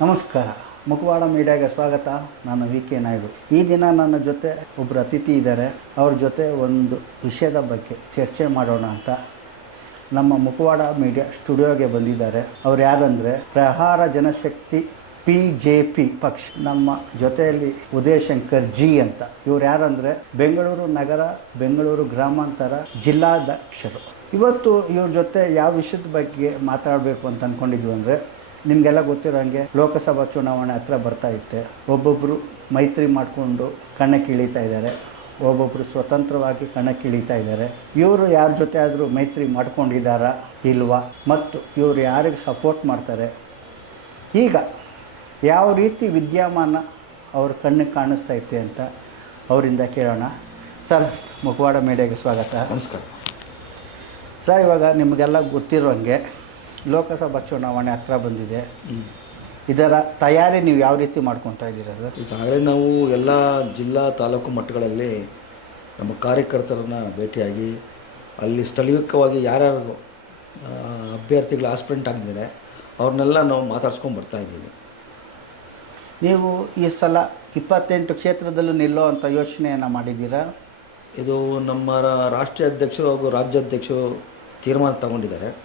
ನಮಸ್ಕಾರ. ಮುಖವಾಡ ಮೀಡಿಯಾಗೆ ಸ್ವಾಗತ. ನಾನು ವಿ ಕೆ ನಾಯ್ಡು. ಈ ದಿನ ನನ್ನ ಜೊತೆ ಒಬ್ಬರು ಅತಿಥಿ ಇದ್ದಾರೆ. ಅವ್ರ ಜೊತೆ ಒಂದು ವಿಷಯದ ಬಗ್ಗೆ ಚರ್ಚೆ ಮಾಡೋಣ ಅಂತ. ನಮ್ಮ ಮುಖವಾಡ ಮೀಡಿಯಾ ಸ್ಟುಡಿಯೋಗೆ ಬಂದಿದ್ದಾರೆ. ಅವ್ರು ಯಾರಂದರೆ ಪ್ರಹಾರ ಜನಶಕ್ತಿ ಪಿ ಜೆ ಪಿ ಪಕ್ಷ, ನಮ್ಮ ಜೊತೆಯಲ್ಲಿ ಉದಯಶಂಕರ್ ಜಿ ಅಂತ. ಇವ್ರು ಯಾರಂದರೆ ಬೆಂಗಳೂರು ನಗರ, ಬೆಂಗಳೂರು ಗ್ರಾಮಾಂತರ ಜಿಲ್ಲಾಧ್ಯಕ್ಷರು. ಇವತ್ತು ಇವ್ರ ಜೊತೆ ಯಾವ ವಿಷಯದ ಬಗ್ಗೆ ಮಾತಾಡಬೇಕು ಅಂತ ಅಂದ್ಕೊಂಡಿದ್ವಿ ಅಂದರೆ, ನಿಮಗೆಲ್ಲ ಗೊತ್ತಿರೋ ಹಾಗೆ ಲೋಕಸಭಾ ಚುನಾವಣೆ ಹತ್ರ ಬರ್ತಾ ಇತ್ತೆ. ಒಬ್ಬೊಬ್ಬರು ಮೈತ್ರಿ ಮಾಡಿಕೊಂಡು ಕಣಕ್ಕೆ ಇಳಿತಾ ಇದ್ದಾರೆ. ಒಬ್ಬೊಬ್ಬರು ಸ್ವತಂತ್ರವಾಗಿ ಕಣಕ್ಕೆ ಇಳಿತಾ ಇದ್ದಾರೆ. ಇವರು ಯಾರ ಜೊತೆ ಆದರೂ ಮೈತ್ರಿ ಮಾಡ್ಕೊಂಡಿದ್ದಾರಾ ಇಲ್ವಾ? ಮತ್ತು ಇವರು ಯಾರಿಗೆ ಸಪೋರ್ಟ್ ಮಾಡ್ತಾರೆ? ಈಗ ಯಾವ ರೀತಿ ವಿದ್ಯಮಾನ ಅವ್ರ ಕಣ್ಣಿಗೆ ಕಾಣಿಸ್ತಾ ಐತೆ ಅಂತ ಅವರಿಂದ ಕೇಳೋಣ. ಸರ್ ಮುಖವಾಡ ಮೀಡಿಯಾಗೆ ಸ್ವಾಗತ. ನಮಸ್ಕಾರ. ಸರ್ ಇವಾಗ ನಿಮಗೆಲ್ಲ ಗೊತ್ತಿರೋ ಹಂಗೆ ಲೋಕಸಭಾ ಚುನಾವಣೆ ಹತ್ರ ಬಂದಿದೆ. ಇದರ ತಯಾರಿ ನೀವು ಯಾವ ರೀತಿ ಮಾಡ್ಕೊತಾ ಇದ್ದೀರಾ ಸರ್? ಈಗಾಗಲೇ ನಾವು ಎಲ್ಲ ಜಿಲ್ಲಾ ತಾಲೂಕು ಮಟ್ಟಗಳಲ್ಲಿ ನಮ್ಮ ಕಾರ್ಯಕರ್ತರನ್ನ ಭೇಟಿಯಾಗಿ ಅಲ್ಲಿ ಸ್ಥಳೀಯವಾಗಿ ಯಾರ್ಯಾರು ಅಭ್ಯರ್ಥಿಗಳು ಆಸ್ಪಿರೆಂಟ್ ಆಗಿದ್ದಾರೆ ಅವ್ರನ್ನೆಲ್ಲ ನಾವು ಮಾತಾಡ್ಸ್ಕೊಂಡು ಬರ್ತಾ ಇದ್ದೀವಿ. ನೀವು ಈ ಸಲ ಇಪ್ಪತ್ತೆಂಟು ಕ್ಷೇತ್ರದಲ್ಲೂ ನಿಲ್ಲೋ ಅಂತ ಯೋಚನೆಯನ್ನು ಮಾಡಿದ್ದೀರಾ? ಇದು ನಮ್ಮ ರಾ- ರಾಷ್ಟ್ರೀಯ ಅಧ್ಯಕ್ಷರು ಹಾಗೂ ರಾಜ್ಯಾಧ್ಯಕ್ಷರು ತೀರ್ಮಾನ ತಗೊಂಡಿದ್ದಾರೆ.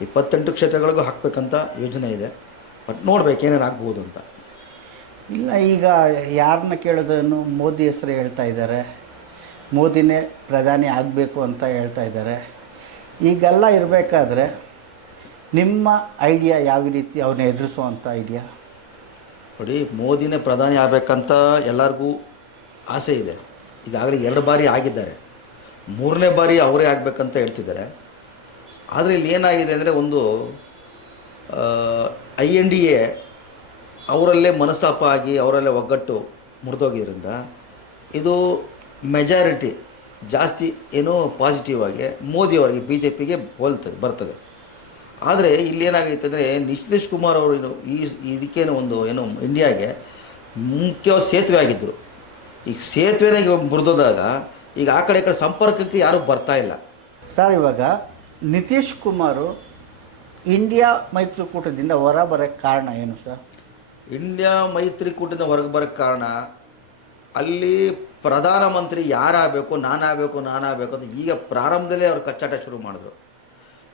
ಇಪ್ಪತ್ತೆಂಟು ಕ್ಷೇತ್ರಗಳಿಗೂ ಹಾಕಬೇಕಂತ ಯೋಜನೆ ಇದೆ. ಬಟ್ ನೋಡ್ಬೇಕು ಏನೇನು ಆಗ್ಬೋದು ಅಂತ. ಇಲ್ಲ ಈಗ ಯಾರನ್ನ ಕೇಳಿದ್ರೂ ಮೋದಿ ಹೆಸರು ಹೇಳ್ತಾ ಇದ್ದಾರೆ. ಮೋದಿನೇ ಪ್ರಧಾನಿ ಆಗಬೇಕು ಅಂತ ಹೇಳ್ತಾ ಇದ್ದಾರೆ. ಈಗೆಲ್ಲ ಇರಬೇಕಾದ್ರೆ ನಿಮ್ಮ ಐಡಿಯಾ ಯಾವ ರೀತಿ ಅವನ್ನ ಎದುರಿಸುವಂಥ ಐಡಿಯಾ ನೋಡಿ, ಮೋದಿನೇ ಪ್ರಧಾನಿ ಆಗಬೇಕಂತ ಎಲ್ಲರಿಗೂ ಆಸೆ ಇದೆ. ಈಗಾಗಲೇ ಎರಡು ಬಾರಿ ಆಗಿದ್ದಾರೆ. ಮೂರನೇ ಬಾರಿ ಅವರೇ ಆಗಬೇಕಂತ ಹೇಳ್ತಿದ್ದಾರೆ. ಆದರೆ ಇಲ್ಲಿ ಏನಾಗಿದೆ ಅಂದರೆ ಒಂದು ಐ ಎನ್ ಡಿ ಎ ಅವರಲ್ಲೇ ಮನಸ್ತಾಪ ಆಗಿ, ಅವರಲ್ಲೇ ಒಗ್ಗಟ್ಟು ಮುರಿದೋಗಿದ್ದರಿಂದ ಇದು ಮೆಜಾರಿಟಿ ಜಾಸ್ತಿ ಏನೋ ಪಾಸಿಟಿವ್ ಆಗಿ ಮೋದಿಯವರಿಗೆ ಬಿ ಜೆ ಪಿಗೆ ಹೋಲ್ತದೆ, ಬರ್ತದೆ. ಆದರೆ ಇಲ್ಲಿ ಏನಾಗೈತೆ ಅಂದರೆ ನಿತೀಶ್ ಕುಮಾರ್ ಅವರು ಏನು ಈ ಇದಕ್ಕೇನು ಒಂದು ಏನು ಇಂಡಿಯಾಗೆ ಮುಖ್ಯ ಸೇತುವೆ ಆಗಿದ್ದರು ಈಗ ಸೇತುವೆನಾಗ ಮುರಿದೋದಾಗ ಈಗ ಆ ಕಡೆ ಈ ಕಡೆ ಸಂಪರ್ಕಕ್ಕೆ ಯಾರೂ ಬರ್ತಾ ಇಲ್ಲ. ಸರ್ ಇವಾಗ ನಿತೀಶ್ ಕುಮಾರು ಇಂಡಿಯಾ ಮೈತ್ರಿಕೂಟದಿಂದ ಹೊರ ಬರೋಕ್ಕೆ ಕಾರಣ ಏನು ಸರ್? ಇಂಡಿಯಾ ಮೈತ್ರಿಕೂಟದಿಂದ ಹೊರಗೆ ಬರೋಕ್ಕೆ ಕಾರಣ ಅಲ್ಲಿ ಪ್ರಧಾನಮಂತ್ರಿ ಯಾರಾಗಬೇಕು ನಾನಾಗಬೇಕು ನಾನಾಗಬೇಕು ಅಂತ ಈಗ ಪ್ರಾರಂಭದಲ್ಲೇ ಅವರು ಕಚ್ಚಾಟ ಶುರು ಮಾಡಿದ್ರು.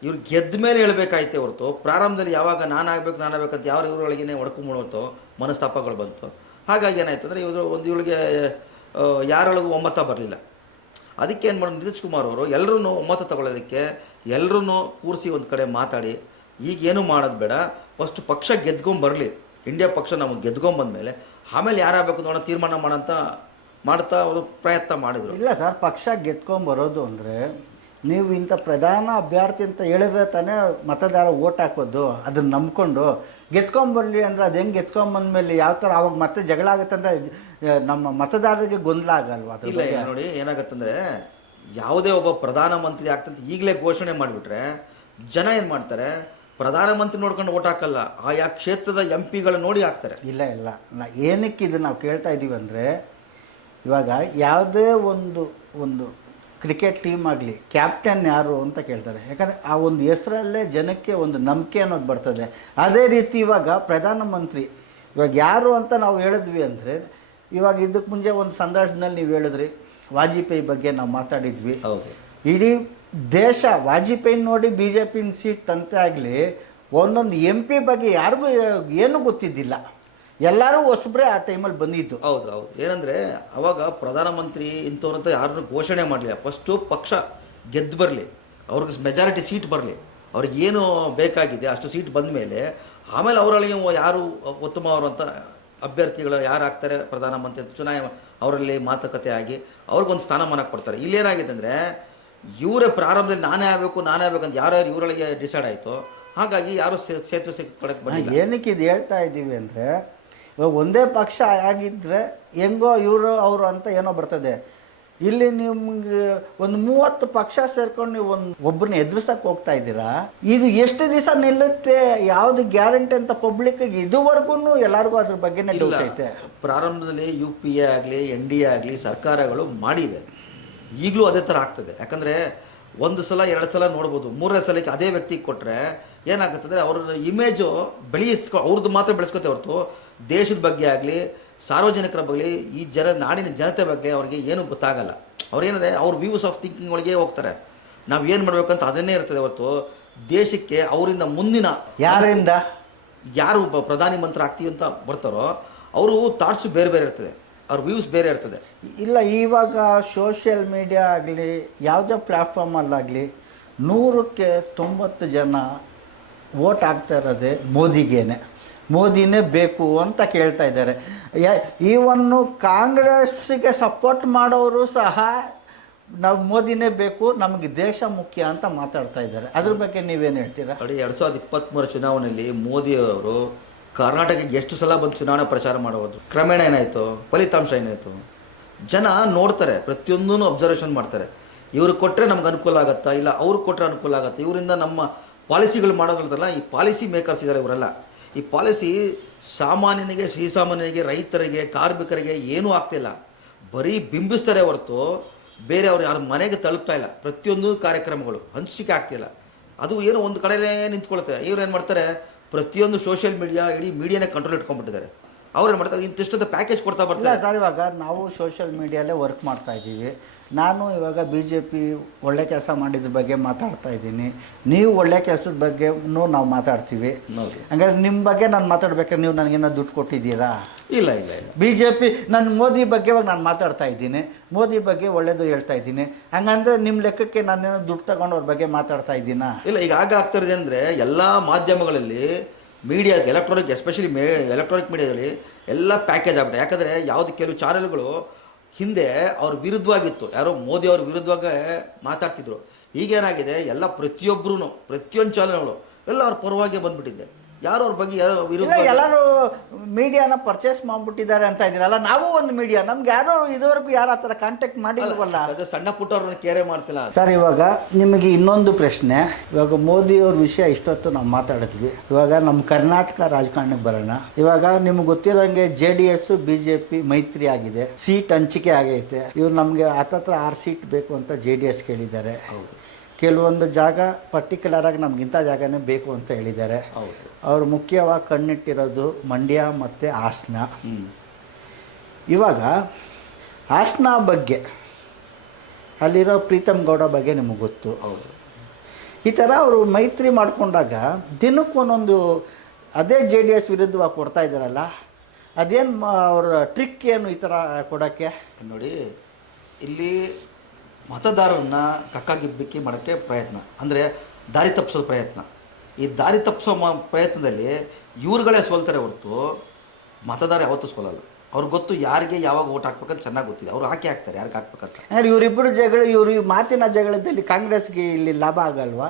ಇವ್ರು ಗೆದ್ದ ಮೇಲೆ ಹೇಳಬೇಕಾಯ್ತೆ ಹೊರತು, ಪ್ರಾರಂಭದಲ್ಲಿ ಯಾವಾಗ ನಾನಾಗಬೇಕು ನಾನಾಗಬೇಕಂತ ಯಾವ ಇವ್ರೊಳಗೇನೆ ಹೊಡ್ಕೊಂಬಿಡುತ್ತೋ ಮನಸ್ತಾಪಗಳು ಬಂತು. ಹಾಗಾಗಿ ಏನಾಯ್ತು ಅಂದರೆ ಇವರು ಒಂದು ಇವಳಿಗೆ ಯಾರೊಳಗೂ ಒಮ್ಮತ ಬರಲಿಲ್ಲ. ಅದಕ್ಕೆ ಏನು ಮಾಡೋದು, ನಿತೀಶ್ ಕುಮಾರ್ ಅವರು ಎಲ್ಲರೂ ಒಮ್ಮತ ತಗೊಳ್ಳೋದಕ್ಕೆ ಎಲ್ಲರೂ ಕೂರಿಸಿ ಒಂದು ಕಡೆ ಮಾತಾಡಿ, ಈಗ ಏನು ಮಾಡೋದು ಬೇಡ, ಫಸ್ಟ್ ಪಕ್ಷ ಗೆದ್ಕೊಂಬರಲಿ ಇಂಡಿಯಾ ಪಕ್ಷ ನಮಗೆ ಗೆದ್ಕೊಂಬಂದಮೇಲೆ ಆಮೇಲೆ ಯಾರಾಗಬೇಕು ನೋಡೋ ತೀರ್ಮಾನ ಮಾಡೋಂಥ ಮಾಡ್ತಾ ಅವರು ಪ್ರಯತ್ನ ಮಾಡಿದರು. ಇಲ್ಲ ಸರ್, ಪಕ್ಷ ಗೆದ್ಕೊಂಬರೋದು ಅಂದರೆ ನೀವು ಇಂಥ ಪ್ರಧಾನ ಅಭ್ಯರ್ಥಿ ಅಂತ ಹೇಳಿದ್ರೆ ತಾನೇ ಮತದಾರ ಓಟ್ ಹಾಕೋದು ಅದನ್ನ ನಂಬ್ಕೊಂಡು ಗೆದ್ಕೊಂಬರ್ಲಿ ಅಂದರೆ ಅದು ಹೆಂಗೆ ಗೆದ್ಕೊಂಬಂದ್ಮೇಲೆ ಯಾವ ಥರ ಅವಾಗ ಮತ್ತೆ ಜಗಳ ಆಗುತ್ತೆ ಅಂತ ನಮ್ಮ ಮತದಾರರಿಗೆ ಗೊಂದಲ ಆಗಲ್ವಾ ಅದ್ರ ಇಲ್ಲ ಬಗ್ಗೆ? ಇಲ್ಲ ನೋಡಿ ಏನಾಗತ್ತಂದ್ರೆ ಯಾವುದೇ ಒಬ್ಬ ಪ್ರಧಾನಮಂತ್ರಿ ಆಗ್ತಂತ ಈಗಲೇ ಘೋಷಣೆ ಮಾಡಿಬಿಟ್ರೆ ಜನ ಏನು ಮಾಡ್ತಾರೆ ಪ್ರಧಾನಮಂತ್ರಿ ನೋಡ್ಕೊಂಡು ಓಟ್ ಹಾಕಲ್ಲ ಆಯಾ ಕ್ಷೇತ್ರದ ಎಂ ಪಿಗಳು ನೋಡಿ ಹಾಕ್ತಾರೆ ಇಲ್ಲ ಇಲ್ಲ ನಾ ಏನಕ್ಕೆ ಇದು ನಾವು ಕೇಳ್ತಾ ಇದ್ದೀವಿ ಅಂದರೆ ಇವಾಗ ಯಾವುದೇ ಒಂದು ಒಂದು ಕ್ರಿಕೆಟ್ ಟೀಮ್ ಆಗಲಿ ಕ್ಯಾಪ್ಟನ್ ಯಾರು ಅಂತ ಕೇಳ್ತಾರೆ. ಯಾಕಂದರೆ ಆ ಒಂದು ಹೆಸರಲ್ಲೇ ಜನಕ್ಕೆ ಒಂದು ನಂಬಿಕೆ ಅನ್ನೋದು ಬರ್ತದೆ. ಅದೇ ರೀತಿ ಇವಾಗ ಪ್ರಧಾನಮಂತ್ರಿ ಇವಾಗ ಯಾರು ಅಂತ ನಾವು ಹೇಳಿದ್ವಿ ಅಂದರೆ ಇವಾಗ ಇದಕ್ಕೆ ಮುಂಚೆ ಒಂದು ಸಂದರ್ಶನದಲ್ಲಿ ನೀವು ಹೇಳಿದ್ರಿ ವಾಜಪೇಯಿ ಬಗ್ಗೆ ನಾವು ಮಾತಾಡಿದ್ವಿ. ಹೌದು. ಇಡೀ ದೇಶ ವಾಜಪೇಯಿ ನೋಡಿ ಬಿ ಜೆ ಪಿನ ಸೀಟ್ ತಂತೆ ಆಗಲಿ ಒಂದೊಂದು ಎಂ ಪಿ ಬಗ್ಗೆ ಯಾರಿಗೂ ಏನೂ ಗೊತ್ತಿದ್ದಿಲ್ಲ. ಎಲ್ಲರೂ ಹೊಸಬ್ರೆ ಆ ಟೈಮಲ್ಲಿ ಬಂದಿದ್ದು. ಹೌದು ಹೌದು. ಏನಂದರೆ ಅವಾಗ ಪ್ರಧಾನಮಂತ್ರಿ ಇಂಥವ್ರಂತ ಯಾರನ್ನು ಘೋಷಣೆ ಮಾಡಲಿಲ್ಲ. ಫಸ್ಟು ಪಕ್ಷ ಗೆದ್ದು ಬರಲಿ. ಅವ್ರಿಗೆ ಮೆಜಾರಿಟಿ ಸೀಟ್ ಬರಲಿ. ಅವ್ರಿಗೆ ಏನು ಬೇಕಾಗಿದೆ ಅಷ್ಟು ಸೀಟ್ ಬಂದ ಮೇಲೆ ಆಮೇಲೆ ಅವರಲ್ಲಿ ಯಾರು ಉತ್ತಮ ಅವರು ಅಂತ ಅಭ್ಯರ್ಥಿಗಳು ಯಾರು ಆಗ್ತಾರೆ ಪ್ರಧಾನಮಂತ್ರಿ ಅಂತ ಚುನಾವಣೆ ಅವರಲ್ಲಿ ಮಾತುಕತೆ ಆಗಿ ಅವ್ರಿಗೊಂದು ಸ್ಥಾನಮಾನ ಕೊಡ್ತಾರೆ. ಇಲ್ಲೇನಾಗಿದೆ ಅಂದರೆ ಇವರೇ ಪ್ರಾರಂಭದಲ್ಲಿ ನಾನೇ ಆಗಬೇಕು ನಾನೇ ಆಗಬೇಕು ಅಂತ ಯಾರ್ಯಾರು ಇವರೊಳಗೆ ಡಿಸೈಡ್ ಆಯಿತು ಹಾಗಾಗಿ ಯಾರು ಸೇ- ಸೇತುವೆ ಸಿಕ್ಕ ಕಡೆಗೆ ನಾ ಬರಲಿಲ್ಲ. ಏನಕ್ಕೆ ಇದು ಹೇಳ್ತಾ ಇದ್ದೀವಿ ಅಂದರೆ ಇವಾಗ ಒಂದೇ ಪಕ್ಷ ಆಗಿದ್ದರೆ ಹೆಂಗೋ ಇವರು ಅವರು ಅಂತ ಏನೋ ಬರ್ತದೆ. ಇಲ್ಲಿ ನಿಮ್ಗೆ ಒಂದು ಮೂವತ್ತು ಪಕ್ಷ ಸೇರ್ಕೊಂಡು ನೀವು ಒಂದು ಒಬ್ಬರನ್ನ ಎದುರಿಸಕ್ಕೆ ಹೋಗ್ತಾ ಇದ್ದೀರಾ? ಇದು ಎಷ್ಟು ದಿವಸ ನಿಲ್ಲುತ್ತೆ? ಯಾವುದು ಗ್ಯಾರಂಟಿ ಅಂತ ಪಬ್ಲಿಕ್ಗೆ ಇದುವರೆಗೂ ಎಲ್ಲರಿಗೂ ಅದ್ರ ಬಗ್ಗೆನೇ ಡೌಟ್ ಐತೆ. ಪ್ರಾರಂಭದಲ್ಲಿ ಯು ಪಿ ಎ ಆಗಲಿ ಎನ್ ಡಿ ಎ ಆಗಲಿ ಸರ್ಕಾರಗಳು ಮಾಡಿವೆ ಈಗಲೂ ಅದೇ ಥರ ಆಗ್ತದೆ. ಯಾಕಂದರೆ ಒಂದು ಸಲ ಎರಡು ಸಲ ನೋಡ್ಬೋದು. ಮೂರನೇ ಸಲಕ್ಕೆ ಅದೇ ವ್ಯಕ್ತಿಗೆ ಕೊಟ್ಟರೆ ಏನಾಗುತ್ತದೆ ಅವ್ರ ಇಮೇಜು ಬೆಳೆಸ್ಕೊ ಅವ್ರದ್ದು ಮಾತ್ರ ಬೆಳೆಸ್ಕೊತೆ ಹೊರತು ದೇಶದ ಬಗ್ಗೆ ಆಗಲಿ ಸಾರ್ವಜನಿಕರ ಬಗ್ಗೆ ಈ ಜನ ನಾಡಿನ ಜನತೆ ಬಗ್ಗೆ ಅವ್ರಿಗೆ ಏನೂ ಗೊತ್ತಾಗಲ್ಲ. ಅವ್ರೇನಂದರೆ ಅವ್ರ ವ್ಯೂಸ್ ಆಫ್ ಥಿಂಕಿಂಗ್ ಒಳಗೆ ಹೋಗ್ತಾರೆ. ನಾವು ಏನು ಮಾಡಬೇಕಂತ ಅದನ್ನೇ ಇರ್ತದೆ ಹೊರತು ದೇಶಕ್ಕೆ ಅವರಿಂದ ಮುಂದಿನ ಯಾರಿಂದ? ಯಾರು ಪ್ರಧಾನಿ ಮಂತ್ರಿ ಆಗ್ತೀವಿ ಅಂತ ಬರ್ತಾರೋ ಅವರು ಥಾಟ್ಸ್ ಬೇರೆ ಬೇರೆ ಇರ್ತದೆ. ಅವ್ರ ವ್ಯೂಸ್ ಬೇರೆ ಇರ್ತದೆ. ಇಲ್ಲ ಇವಾಗ ಸೋಷಿಯಲ್ ಮೀಡಿಯಾ ಆಗಲಿ ಯಾವುದೇ ಪ್ಲ್ಯಾಟ್ಫಾರ್ಮಲ್ಲಾಗಲಿ ನೂರಕ್ಕೆ ತೊಂಬತ್ತು ಜನ ವೋಟ್ ಆಗ್ತಾ ಇರೋದೇ ಮೋದಿಗೇನೆ. ಮೋದಿನೇ ಬೇಕು ಅಂತ ಕೇಳ್ತಾ ಇದ್ದಾರೆ. ಈವನ್ನು ಕಾಂಗ್ರೆಸ್ಸಿಗೆ ಸಪೋರ್ಟ್ ಮಾಡೋರು ಸಹ ನಾವು ಮೋದಿನೇ ಬೇಕು, ನಮಗೆ ದೇಶ ಮುಖ್ಯ ಅಂತ ಮಾತಾಡ್ತಾ ಇದ್ದಾರೆ. ಅದ್ರ ಬಗ್ಗೆ ನೀವೇನು ಹೇಳ್ತೀರಾ? ನೋಡಿ, ಎರಡು ಸಾವಿರದ ಇಪ್ಪತ್ತ್ಮೂರು ಚುನಾವಣೆಯಲ್ಲಿ ಮೋದಿಯವರು ಕರ್ನಾಟಕಕ್ಕೆ ಎಷ್ಟು ಸಲ ಬಂದು ಚುನಾವಣೆ ಪ್ರಚಾರ ಮಾಡಬಹುದು ಕ್ರಮೇಣ ಏನಾಯಿತು? ಫಲಿತಾಂಶ ಏನಾಯಿತು? ಜನ ನೋಡ್ತಾರೆ ಪ್ರತಿಯೊಂದೂ ಅಬ್ಸರ್ವೇಷನ್ ಮಾಡ್ತಾರೆ. ಇವರು ಕೊಟ್ಟರೆ ನಮ್ಗೆ ಅನುಕೂಲ ಆಗುತ್ತಾ? ಇಲ್ಲ, ಅವ್ರು ಕೊಟ್ಟರೆ ಅನುಕೂಲ ಆಗುತ್ತಾ? ಇವರಿಂದ ನಮ್ಮ ಪಾಲಿಸಿಗಳು ಮಾಡೋದಿರ್ತಲ್ಲ ಈ ಪಾಲಿಸಿ ಮೇಕರ್ಸ್ ಇದ್ದಾರೆ ಇವರೆಲ್ಲ. ಈ ಪಾಲಿಸಿ ಸಾಮಾನ್ಯನಿಗೆ, ಶ್ರೀಸಾಮಾನ್ಯನಿಗೆ, ರೈತರಿಗೆ, ಕಾರ್ಮಿಕರಿಗೆ ಏನೂ ಆಗ್ತಿಲ್ಲ. ಬರೀ ಬಿಂಬಿಸ್ತಾರೆ ಹೊರತು ಬೇರೆ ಅವ್ರು ಯಾರ ಮನೆಗೆ ತಲುಪ್ತಾ ಇಲ್ಲ. ಪ್ರತಿಯೊಂದು ಕಾರ್ಯಕ್ರಮಗಳು ಹಂಚಿಕೆ ಆಗ್ತಿಲ್ಲ. ಅದು ಏನೋ ಒಂದು ಕಡೆನೇ ನಿಂತ್ಕೊಳುತ್ತೆ. ಇವ್ರು ಏನು ಮಾಡ್ತಾರೆ? ಪ್ರತಿಯೊಂದು ಸೋಷಿಯಲ್ ಮೀಡಿಯಾ ಇಡೀ ಮೀಡಿಯಾನೇ ಕಂಟ್ರೋಲ್ ಇಟ್ಕೊಂಡ್ಬಿಟ್ಟಿದ್ದಾರೆ. ಅವ್ರು ಏನು ಮಾಡ್ತಾರೆ? ಇಂತಿಷ್ಟದ ಪ್ಯಾಕೇಜ್ ಕೊಡ್ತಾ ಬರ್ತಾರೆ. ಸರ್, ಇವಾಗ ನಾವು ಸೋಷಿಯಲ್ ಮೀಡಿಯಲ್ಲೇ ವರ್ಕ್ ಮಾಡ್ತಾ ಇದ್ದೀವಿ. ನಾನು ಇವಾಗ ಬಿ ಜೆ ಪಿ ಒಳ್ಳೆ ಕೆಲಸ ಮಾಡಿದ ಬಗ್ಗೆ ಮಾತಾಡ್ತಾ ಇದ್ದೀನಿ. ನೀವು ಒಳ್ಳೆ ಕೆಲಸದ ಬಗ್ಗೆ ನಾವು ಮಾತಾಡ್ತೀವಿ. ಹಂಗಾರೆ ಹಂಗಾದ್ರೆ ನಿಮ್ಮ ಬಗ್ಗೆ ನಾನು ಮಾತಾಡ್ಬೇಕಾದ್ರೆ ನೀವು ನನಗೇನೋ ದುಡ್ಡು ಕೊಟ್ಟಿದ್ದೀರಾ? ಇಲ್ಲ ಇಲ್ಲ ಇಲ್ಲ. ಬಿ ಜೆ ಪಿ ನಾನು ಮೋದಿ ಬಗ್ಗೆ ಇವಾಗ ನಾನು ಮಾತಾಡ್ತಾ ಇದ್ದೀನಿ. ಮೋದಿ ಬಗ್ಗೆ ಒಳ್ಳೇದು ಹೇಳ್ತಾ ಇದ್ದೀನಿ. ಹಂಗಂದ್ರೆ ನಿಮ್ಮ ಲೆಕ್ಕಕ್ಕೆ ನಾನೇನೋ ದುಡ್ಡು ತಗೊಂಡು ಅವ್ರ ಬಗ್ಗೆ ಮಾತಾಡ್ತಾ ಇದ್ದೀನಾ? ಇಲ್ಲ ಈಗ ಆಗ ಆಗ್ತಿರೋದು ಅಂದರೆ ಎಲ್ಲ ಮಾಧ್ಯಮಗಳಲ್ಲಿ ಮೀಡಿಯಾ ಎಲೆಕ್ಟ್ರಾನಿಕ್ ಎಸ್ಪೆಷಲಿ ಮೇ ಎಲೆಕ್ಟ್ರಾನಿಕ್ ಮೀಡಿಯಾದಲ್ಲಿ ಎಲ್ಲ ಪ್ಯಾಕೇಜ್ ಆಗ್ಬಿಟ್ಟೆ ಯಾಕಂದರೆ ಯಾವುದು ಕೆಲವು ಚಾನೆಲ್ಗಳು ಹಿಂದೆ ಅವ್ರ ವಿರುದ್ಧವಾಗಿತ್ತು. ಯಾರೋ ಮೋದಿ ಅವ್ರ ವಿರುದ್ಧವಾಗಿ ಮಾತಾಡ್ತಿದ್ರು. ಈಗೇನಾಗಿದೆ ಎಲ್ಲ ಪ್ರತಿಯೊಬ್ಬರೂ ಪ್ರತಿಯೊಂದು ಚಾನಲ್ಗಳು ಎಲ್ಲ ಅವ್ರ ಪರವಾಗಿ ಬಂದ್ಬಿಟ್ಟಿದೆ. ಯಾರು ಅವ್ರ ಬಗ್ಗೆ ಯಾರೋ ಇಲ್ಲ ವಿರುದ್ಧ ಎಲ್ಲರೂ ಮೀಡಿಯಾನ ಪರ್ಚೇಸ್ ಮಾಡ್ಬಿಟ್ಟಿದ್ದಾರೆ ಅಂತ ಇದ್ದೀರಲ್ಲ ನಾವು ಒಂದು ಮೀಡಿಯಾ ನಮ್ಗೆ ಯಾರೋ ಇದುವರೆಗೂ ಯಾರು ಆ ಥರ ಕಾಂಟ್ಯಾಕ್ಟ್ ಮಾಡಿಲ್ವಲ್ಲ? ಅದೇ ಸಣ್ಣ ಪುಟ್ಟವ್ರನ್ನ ಕೇರೆ ಮಾಡ್ತಿಲ್ಲ. ಸರ್ ಇವಾಗ ನಿಮಗೆ ಇನ್ನೊಂದು ಪ್ರಶ್ನೆ ಇವಾಗ ಮೋದಿ ಅವ್ರ ವಿಷಯ ಇಷ್ಟೊತ್ತು ನಾವು ಮಾತಾಡಿದ್ವಿ. ಇವಾಗ ನಮ್ಮ ಕರ್ನಾಟಕ ರಾಜಕಾರಣಕ್ಕೆ ಬರೋಣ. ಇವಾಗ ನಿಮ್ಗೆ ಗೊತ್ತಿರೋಂಗೆ J D S B J P ಮೈತ್ರಿ ಆಗಿದೆ ಸೀಟ್ ಹಂಚಿಕೆ ಆಗೈತೆ. ಇವ್ರು ನಮಗೆ ಹತ್ತತ್ರ ಆರು ಸೀಟ್ ಬೇಕು ಅಂತ ಜೆ ಡಿ ಎಸ್ ಕೇಳಿದ್ದಾರೆ. ಹೌದು. ಕೆಲವೊಂದು ಜಾಗ ಪರ್ಟಿಕ್ಯುಲರ್ ಆಗಿ ನಮ್ಗೆ ಇಂಥ ಜಾಗನೇ ಬೇಕು ಅಂತ ಹೇಳಿದ್ದಾರೆ. ಹೌದು. ಅವರು ಮುಖ್ಯವಾಗಿ ಕಣ್ಣಿಟ್ಟಿರೋದು ಮಂಡ್ಯ ಮತ್ತು ಹಾಸನ. ಇವಾಗ ಹಾಸನ ಬಗ್ಗೆ ಅಲ್ಲಿರೋ ಪ್ರೀತಮ್ ಗೌಡ ಬಗ್ಗೆ ನಿಮಗೆ ಗೊತ್ತು. ಹೌದು. ಈ ಥರ ಅವರು ಮೈತ್ರಿ ಮಾಡಿಕೊಂಡಾಗ ದಿನಕ್ಕೆ ಒಂದೊಂದು ಅದೇ ಜೆ ಡಿ ಎಸ್ ವಿರುದ್ಧವಾಗಿ ಕೊಡ್ತಾ ಇದ್ದಾರಲ್ಲ ಅದೇನು ಅವರ ಟ್ರಿಕ್ ಏನು ಈ ಥರ ಕೊಡೋಕ್ಕೆ? ನೋಡಿ ಇಲ್ಲಿ ಮತದಾರರನ್ನ ಕಕ್ಕಾಗಿಬ್ಬಿಕ್ಕಿ ಮಾಡೋಕ್ಕೆ ಪ್ರಯತ್ನ. ಅಂದರೆ ದಾರಿ ತಪ್ಪಿಸೋ ಪ್ರಯತ್ನ. ಈ ದಾರಿ ತಪ್ಪಿಸೋ ಮ ಪ್ರಯತ್ನದಲ್ಲಿ ಇವ್ರುಗಳೇ ಸೋಲ್ತಾರೆ ಹೊರತು ಮತದಾರ ಯಾವತ್ತೂ ಸೋಲಲ್ಲ. ಅವ್ರಿಗೆ ಗೊತ್ತು ಯಾರಿಗೆ ಯಾವಾಗ ಓಟ್ ಹಾಕ್ಬೇಕಂತ ಚೆನ್ನಾಗಿ ಗೊತ್ತಿದೆ. ಅವ್ರು ಹಾಕಿ ಹಾಕ್ತಾರೆ ಯಾರಿಗೆ ಹಾಕ್ಬೇಕಂತ. ಅಂದರೆ ಇವರಿಬ್ಬರು ಜಗಳ ಇವರು ಈ ಮಾತಿನ ಜಗಳದಲ್ಲಿ ಕಾಂಗ್ರೆಸ್ಗೆ ಇಲ್ಲಿ ಲಾಭ ಆಗಲ್ವಾ?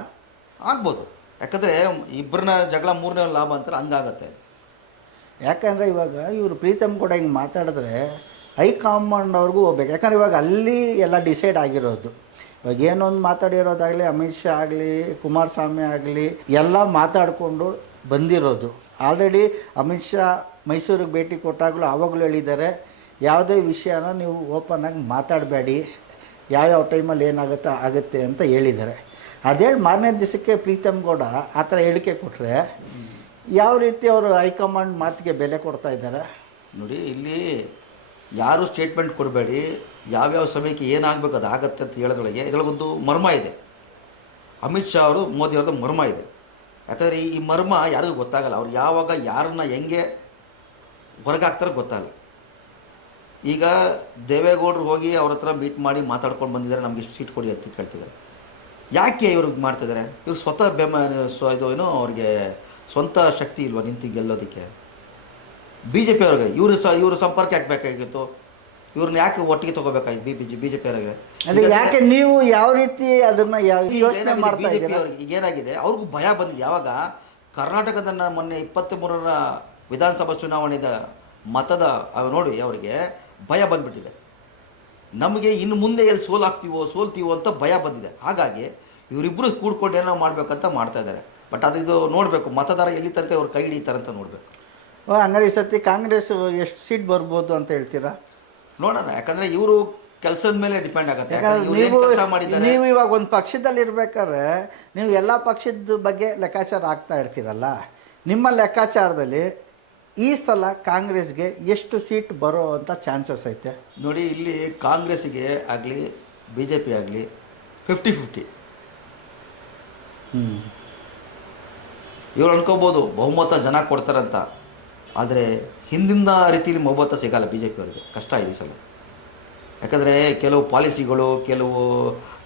ಆಗ್ಬೋದು. ಯಾಕಂದರೆ ಇಬ್ಬರನ್ನ ಜಗಳ ಮೂರನೇ ಲಾಭ ಅಂತಾರೆ ಹಂಗಾಗತ್ತೆ. ಯಾಕಂದರೆ ಇವಾಗ ಇವರು ಪ್ರೀತಮ್ ಕೂಡ ಹಿಂಗೆ ಮಾತಾಡಿದ್ರೆ ಹೈಕಮಾಂಡ್ ಅವ್ರಿಗೂ ಹೋಗ್ಬೇಕು. ಯಾಕಂದ್ರೆ ಇವಾಗ ಅಲ್ಲಿ ಎಲ್ಲ ಡಿಸೈಡ್ ಆಗಿರೋದು. ಇವಾಗ ಏನೊಂದು ಮಾತಾಡಿರೋದಾಗಲಿ, ಅಮಿತ್ ಶಾ ಆಗಲಿ, ಕುಮಾರಸ್ವಾಮಿ ಆಗಲಿ, ಎಲ್ಲ ಮಾತಾಡಿಕೊಂಡು ಬಂದಿರೋದು. ಆಲ್ರೆಡಿ ಅಮಿತ್ ಶಾ ಮೈಸೂರಿಗೆ ಭೇಟಿ ಕೊಟ್ಟಾಗಲೂ ಆವಾಗಲೂ ಹೇಳಿದ್ದಾರೆ, ಯಾವುದೇ ವಿಷಯನ ನೀವು ಓಪನ್ನಾಗಿ ಮಾತಾಡಬೇಡಿ, ಯಾವ್ಯಾವ ಟೈಮಲ್ಲಿ ಏನಾಗುತ್ತೆ ಆಗುತ್ತೆ ಅಂತ ಹೇಳಿದ್ದಾರೆ. ಅದೇ ಮಾರನೇ ದಿವಸಕ್ಕೆ ಪ್ರೀತಮ್ ಗೌಡ ಆ ಥರ ಹೇಳಿಕೆ ಕೊಟ್ಟರೆ ಯಾವ ರೀತಿ ಅವರು ಹೈಕಮಾಂಡ್ ಮಾತಿಗೆ ಬೆಲೆ ಕೊಡ್ತಾ ಇದ್ದಾರೆ? ನೋಡಿ, ಇಲ್ಲಿ ಯಾರು ಸ್ಟೇಟ್ಮೆಂಟ್ ಕೊಡಬೇಡಿ, ಯಾವ್ಯಾವ ಸಮಯಕ್ಕೆ ಏನಾಗಬೇಕು ಅದು ಆಗತ್ತೆ ಅಂತ ಹೇಳೋದ್ರೊಳಗೆ ಇದರೊಳಗೊಂದು ಮರ್ಮ ಇದೆ. ಅಮಿತ್ ಶಾ ಅವರು, ಮೋದಿ ಅವ್ರದ್ದು ಮರ್ಮ ಇದೆ. ಯಾಕಂದರೆ ಈ ಮರ್ಮ ಯಾರಿಗೂ ಗೊತ್ತಾಗಲ್ಲ, ಅವ್ರು ಯಾವಾಗ ಯಾರನ್ನ ಹೆಂಗೆ ಹೊರಗಾಕ್ತಾರೋ ಗೊತ್ತಾಗಲ್ಲ. ಈಗ ದೇವೇಗೌಡರು ಹೋಗಿ ಅವ್ರ ಹತ್ರ ಮೀಟ್ ಮಾಡಿ ಮಾತಾಡ್ಕೊಂಡು ಬಂದಿದ್ದಾರೆ, ನಮಗೆ ಇಷ್ಟು ಸೀಟ್ ಕೊಡಿ ಅಂತ ಕೇಳ್ತಿದ್ದಾರೆ. ಯಾಕೆ ಇವ್ರಿಗೆ ಮಾಡ್ತಿದ್ದಾರೆ? ಇವ್ರು ಸ್ವತಃ ಬೆಮ್ಮ ಇದು ಏನೋ ಅವ್ರಿಗೆ ಸ್ವಂತ ಶಕ್ತಿ ಇಲ್ವಾ ನಿಂತು ಗೆಲ್ಲೋದಕ್ಕೆ? ಬಿ ಜೆ ಪಿಯವ್ರಿಗೆ ಇವರು ಸಹ ಇವ್ರ ಸಂಪರ್ಕ ಯಾಕೆ ಬೇಕಾಗಿತ್ತು? ಇವ್ರನ್ನ ಯಾಕೆ ಒಟ್ಟಿಗೆ ತಗೋಬೇಕಾಗಿತ್ತು B B G B J P ಅವರಿಗೆ? ಅದೇ ಯಾಕೆ ನೀವು ಯಾವ ರೀತಿ ಅದನ್ನ ಯಾವ ಯೋಚನೆ ಮಾಡ್ತಾ ಬಿಜೆಪಿ ಇದ್ದೀರಾ? ಅವ್ರಿಗೆ ಈಗ ಏನಾಗಿದೆ ಅವ್ರಿಗೂ ಭಯ ಬಂದಿದೆ. ಯಾವಾಗ ಕರ್ನಾಟಕದ ಮೊನ್ನೆ ಇಪ್ಪತ್ತ್ ಮೂರರ ವಿಧಾನಸಭಾ ಚುನಾವಣೆದ ಮತದ ನೋಡಿ ಅವರಿಗೆ ಭಯ ಬಂದ್ಬಿಟ್ಟಿದೆ. ನಮಗೆ ಇನ್ನು ಮುಂದೆ ಎಲ್ಲಿ ಸೋಲಾಗ್ತೀವೋ ಸೋಲ್ತೀವೋ ಅಂತ ಭಯ ಬಂದಿದೆ. ಹಾಗಾಗಿ ಇವರಿಬ್ಬರು ಕೂಡ್ಕೊಂಡು ಏನೋ ಮಾಡಬೇಕಂತ ಮಾಡ್ತಾ ಇದ್ದಾರೆ. ಬಟ್ ಅದು ಇದು ನೋಡಬೇಕು ಮತದಾರ ಎಲ್ಲಿ ತನಕ ಇವ್ರು ಕೈ ಹಿಡಿತಾರೆ ಅಂತ ನೋಡಬೇಕು. ಹಂಗಾರೆ ಈ ಸತಿ ಕಾಂಗ್ರೆಸ್ ಎಷ್ಟು ಸೀಟ್ ಬರ್ಬೋದು ಅಂತ ಹೇಳ್ತೀರಾ? ನೋಡೋಣ ಯಾಕಂದರೆ ಇವರು ಕೆಲಸದ ಮೇಲೆ ಡಿಪೆಂಡ್ ಆಗುತ್ತೆ. ನೀವು ನೀವು ಇವಾಗ ಒಂದು ಪಕ್ಷದಲ್ಲಿ ಇರ್ಬೇಕಾದ್ರೆ ನೀವು ಎಲ್ಲ ಪಕ್ಷದ ಬಗ್ಗೆ ಲೆಕ್ಕಾಚಾರ ಆಗ್ತಾ ಇರ್ತೀರಲ್ಲ. ನಿಮ್ಮ ಲೆಕ್ಕಾಚಾರದಲ್ಲಿ ಈ ಸಲ ಕಾಂಗ್ರೆಸ್ಗೆ ಎಷ್ಟು ಸೀಟ್ ಬರೋ ಅಂತ ಚಾನ್ಸಸ್ ಐತೆ? ನೋಡಿ ಇಲ್ಲಿ ಕಾಂಗ್ರೆಸ್ಗೆ ಆಗಲಿ ಬಿ ಜೆ ಪಿ ಆಗಲಿ ಫಿಫ್ಟಿ ಫಿಫ್ಟಿ ಹ್ಞೂ ಇವ್ರು ಅನ್ಕೋಬೋದು ಬಹುಮತ ಜನ ಕೊಡ್ತಾರಂತ. ಆದರೆ ಹಿಂದಿನ ರೀತಿಯಲ್ಲಿ ಮೊಬತ್ತ ಸಿಗಲ್ಲ ಬಿ ಜೆ ಪಿ ಅವರಿಗೆ ಕಷ್ಟ ಇದೆ ಸಲ. ಯಾಕಂದರೆ ಕೆಲವು ಪಾಲಿಸಿಗಳು, ಕೆಲವು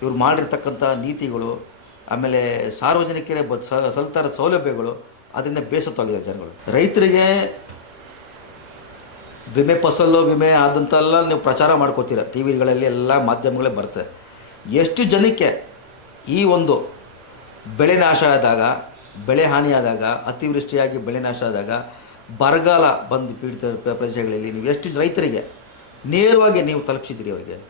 ಇವ್ರು ಮಾಡಿರ್ತಕ್ಕಂಥ ನೀತಿಗಳು, ಆಮೇಲೆ ಸಾರ್ವಜನಿಕರೇ ಬ ಸಲ್ತಾರ ಸೌಲಭ್ಯಗಳು ಅದರಿಂದ ಬೇಸತ್ತೋಗಿದ್ದಾರೆ ಜನಗಳು. ರೈತರಿಗೆ ವಿಮೆ ಫಸಲು, ವಿಮೆ ಆದಂತೆಲ್ಲ ನೀವು ಪ್ರಚಾರ ಮಾಡ್ಕೋತೀರ. ಟಿ ವಿಗಳಲ್ಲಿ ಎಲ್ಲ ಮಾಧ್ಯಮಗಳೇ ಬರ್ತದೆ ಎಷ್ಟು ಜನಕ್ಕೆ ಈ ಒಂದು ಬೆಳೆ ನಾಶ ಆದಾಗ, ಬೆಳೆ ಹಾನಿಯಾದಾಗ ಅತಿವೃಷ್ಟಿಯಾಗಿ ಬೆಳೆ ನಾಶ ಆದಾಗ ಬರಗಾಲ ಬಂದು ಪೀಡಿತ ಪ್ರ- ಪ್ರದೇಶಗಳಲ್ಲಿ ನೀವು ಎಷ್ಟು ರೈತರಿಗೆ ನೇರವಾಗಿ ನೀವು ತಲುಪಿಸಿದ್ದೀರಿ ಅವರಿಗೆ?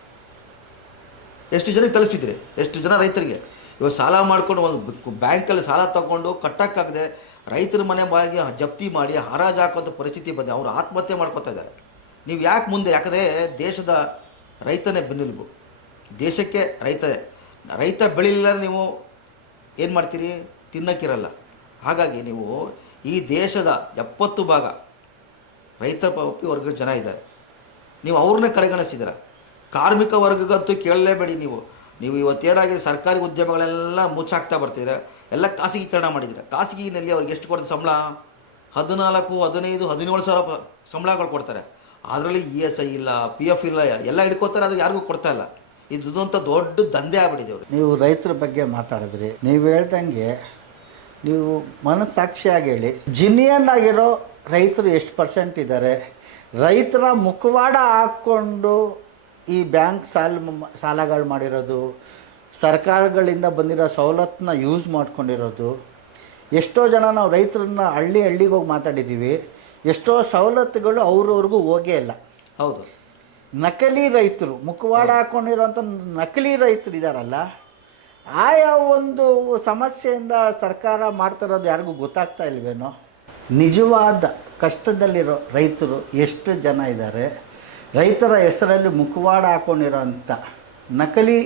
ಎಷ್ಟು ಜನಕ್ಕೆ ತಲುಪಿಸಿದ್ದೀರಿ? ಎಷ್ಟು ಜನ ರೈತರಿಗೆ? ಇವಾಗ ಸಾಲ ಮಾಡಿಕೊಂಡು ಒಂದು ಬ್ಯಾಂಕಲ್ಲಿ ಸಾಲ ತಗೊಂಡು ಕಟ್ಟಕ್ಕಾಗದೆ ರೈತರ ಮನೆ ಬಾಗಿ ಜಪ್ತಿ ಮಾಡಿ ಹರಾಜು ಹಾಕುವಂಥ ಪರಿಸ್ಥಿತಿ ಬಂದೆ. ಅವರು ಆತ್ಮಹತ್ಯೆ ಮಾಡ್ಕೋತಾ ಇದ್ದಾರೆ. ನೀವು ಯಾಕೆ ಮುಂದೆ? ಯಾಕಂದರೆ ದೇಶದ ರೈತನೇ ಬೆನ್ನೆಲುಬು. ದೇಶಕ್ಕೆ ರೈತನೇ ರೈತ ಬೆಳಿಲಿಲ್ಲ ನೀವು ಏನು ಮಾಡ್ತೀರಿ? ತಿನ್ನಕ್ಕಿರಲ್ಲ. ಹಾಗಾಗಿ ನೀವು ಈ ದೇಶದ ಎಪ್ಪತ್ತು ಭಾಗ ರೈತ ಪಿ ವರ್ಗದ ಜನ ಇದ್ದಾರೆ. ನೀವು ಅವ್ರನ್ನ ಕಡೆಗಣಿಸಿದ್ದೀರ? ಕಾರ್ಮಿಕ ವರ್ಗಕ್ಕಂತೂ ಕೇಳಲೇಬೇಡಿ ನೀವು. ನೀವು ಇವತ್ತೇನಾಗಿದೆ ಸರ್ಕಾರಿ ಉದ್ಯಮಗಳೆಲ್ಲ ಮುಚ್ಚಾಕ್ತಾ ಬರ್ತಿದ್ರೆ, ಎಲ್ಲ ಖಾಸಗೀಕರಣ ಮಾಡಿದ್ದೀರ? ಖಾಸಗಿನಲ್ಲಿ ಅವ್ರಿಗೆ ಎಷ್ಟು ಕೊಡ್ತಾರೆ ಸಂಬಳ? ಹದಿನಾಲ್ಕು, ಹದಿನೈದು, ಹದಿನೇಳು ಸಾವಿರ ಸಂಬಳಗಳು ಕೊಡ್ತಾರೆ. ಅದರಲ್ಲಿ ಇ ಎಸ್ ಐ ಇಲ್ಲ, ಪಿ ಎಫ್ ಇಲ್ಲ, ಎಲ್ಲ ಹಿಡ್ಕೋತಾರೆ ಅದು ಯಾರಿಗೂ ಕೊಡ್ತಾ ಇಲ್ಲ. ಇದು ದೊಡ್ಡ ದಂಧೆ ಆಗ್ಬಿಟ್ಟಿದೆ ಅವರು ನೀವು ರೈತರ ಬಗ್ಗೆ ಮಾತಾಡಿದ್ರಿ. ನೀವು ಹೇಳ್ದಂಗೆ ನೀವು ಮನಸ್ಸಾಕ್ಷಿಯಾಗಿ ಹೇಳಿ. ಜಿನಿಯನ್ ಆಗಿರೋ ರೈತರು ಎಷ್ಟು ಪರ್ಸೆಂಟ್ ಇದ್ದಾರೆ? ರೈತರ ಮುಖವಾಡ ಹಾಕ್ಕೊಂಡು ಈ ಬ್ಯಾಂಕ್ ಸಾಲ ಸಾಲಗಳು ಮಾಡಿರೋದು ಸರ್ಕಾರಗಳಿಂದ ಬಂದಿರೋ ಸವಲತ್ತನ್ನ ಯೂಸ್ ಮಾಡ್ಕೊಂಡಿರೋದು ಎಷ್ಟೋ ಜನ ನಾವು ರೈತರನ್ನ ಹಳ್ಳಿ ಹಳ್ಳಿಗೆ ಹೋಗಿ ಮಾತಾಡಿದ್ದೀವಿ ಎಷ್ಟೋ ಸವಲತ್ತುಗಳು ಅವ್ರವ್ರಿಗೂ ಹೋಗೇ ಇಲ್ಲ. ಹೌದು. ನಕಲಿ ರೈತರು ಮುಖವಾಡ ಹಾಕ್ಕೊಂಡಿರೋಂಥ ನಕಲಿ ರೈತರು ಇದ್ದಾರಲ್ಲ ಆಯಾ ಒಂದು ಸಮಸ್ಯೆಯಿಂದ ಸರ್ಕಾರ ಮಾಡ್ತಿರೋದು ಯಾರಿಗೂ ಗೊತ್ತಾಗ್ತಾ ಇಲ್ವೇನೋ? ನಿಜವಾದ ಕಷ್ಟದಲ್ಲಿರೋ ರೈತರು ಎಷ್ಟು ಜನ ಇದ್ದಾರೆ? ರೈತರ ಹೆಸರಲ್ಲಿ ಮುಖವಾಡ ಹಾಕೊಂಡಿರೋಂಥ ನಕಲಿ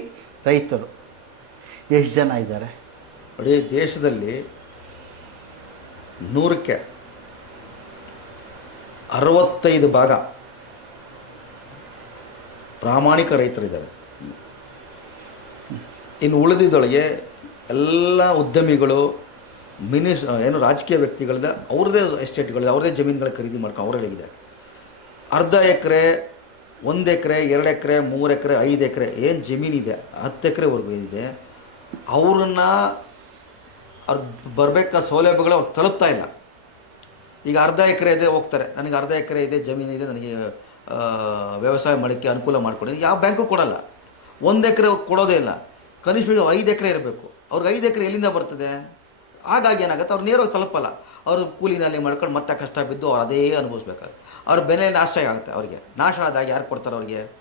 ರೈತರು ಎಷ್ಟು ಜನ ಇದ್ದಾರೆ? ಇಡೀ ದೇಶದಲ್ಲಿ ನೂರಕ್ಕೆ ಅರವತ್ತೈದು ಭಾಗ ಪ್ರಾಮಾಣಿಕ ರೈತರಿದ್ದಾರೆ. ಇನ್ನು ಉಳಿದಿದ್ದೊಳಗೆ ಎಲ್ಲ ಉದ್ಯಮಿಗಳು ಮಿನಿಸ್ ಏನು ರಾಜಕೀಯ ವ್ಯಕ್ತಿಗಳದ, ಅವ್ರದ್ದೇ ಎಸ್ಟೇಟ್ಗಳಿದೆ ಅವ್ರದೇ ಜಮೀನುಗಳ ಖರೀದಿ ಮಾಡ್ಕೊಂಡು ಅವರೇ ಇದೆ. ಅರ್ಧ ಎಕರೆ, ಒಂದು ಎಕರೆ, ಎರಡು ಎಕರೆ, ಮೂರು ಎಕರೆ, ಐದು ಎಕರೆ, ಏನು ಜಮೀನಿದೆ, ಹತ್ತು ಎಕರೆವರೆಗೂ ಏನಿದೆ, ಅವ್ರನ್ನ ಅವ್ರು ಬರಬೇಕಾದ ಸೌಲಭ್ಯಗಳು ಅವ್ರು ತಲುಪ್ತಾ ಇಲ್ಲ. ಈಗ ಅರ್ಧ ಎಕರೆ ಇದೆ, ಹೋಗ್ತಾರೆ. ನನಗೆ ಅರ್ಧ ಎಕರೆ ಇದೆ, ಜಮೀನು ಇದೆ, ನನಗೆ ವ್ಯವಸಾಯ ಮಾಡೋಕ್ಕೆ ಅನುಕೂಲ ಮಾಡಿಕೊಡಿ. ಯಾವ ಬ್ಯಾಂಕು ಕೊಡಲ್ಲ. ಒಂದು ಎಕರೆ ಕೊಡೋದೇ ಇಲ್ಲ. ಕನಿಷ್ಠ ಐದು ಎಕರೆ ಇರಬೇಕು. ಅವ್ರಿಗೆ ಐದು ಎಕರೆ ಎಲ್ಲಿಂದ ಬರ್ತದೆ? ಹಾಗಾಗಿ ಏನಾಗುತ್ತೆ? ಅವ್ರು ನೇರವಾಗಿ ತಲುಪಲ್ಲ. ಅವರು ಕೂಲಿನಲ್ಲಿ ಮಾಡ್ಕೊಂಡು ಮತ್ತೆ ಕಷ್ಟ ಬಿದ್ದು ಅವ್ರು ಅದೇ ಅನುಭವಿಸ್ಬೇಕಾಗುತ್ತೆ. ಅವ್ರ ಬೆಲೆ ನಾಶ ಆಗುತ್ತೆ ಅವರಿಗೆ. ನಾಶ ಆದಾಗ ಯಾರು ಕೊಡ್ತಾರೆ ಅವ್ರಿಗೆ?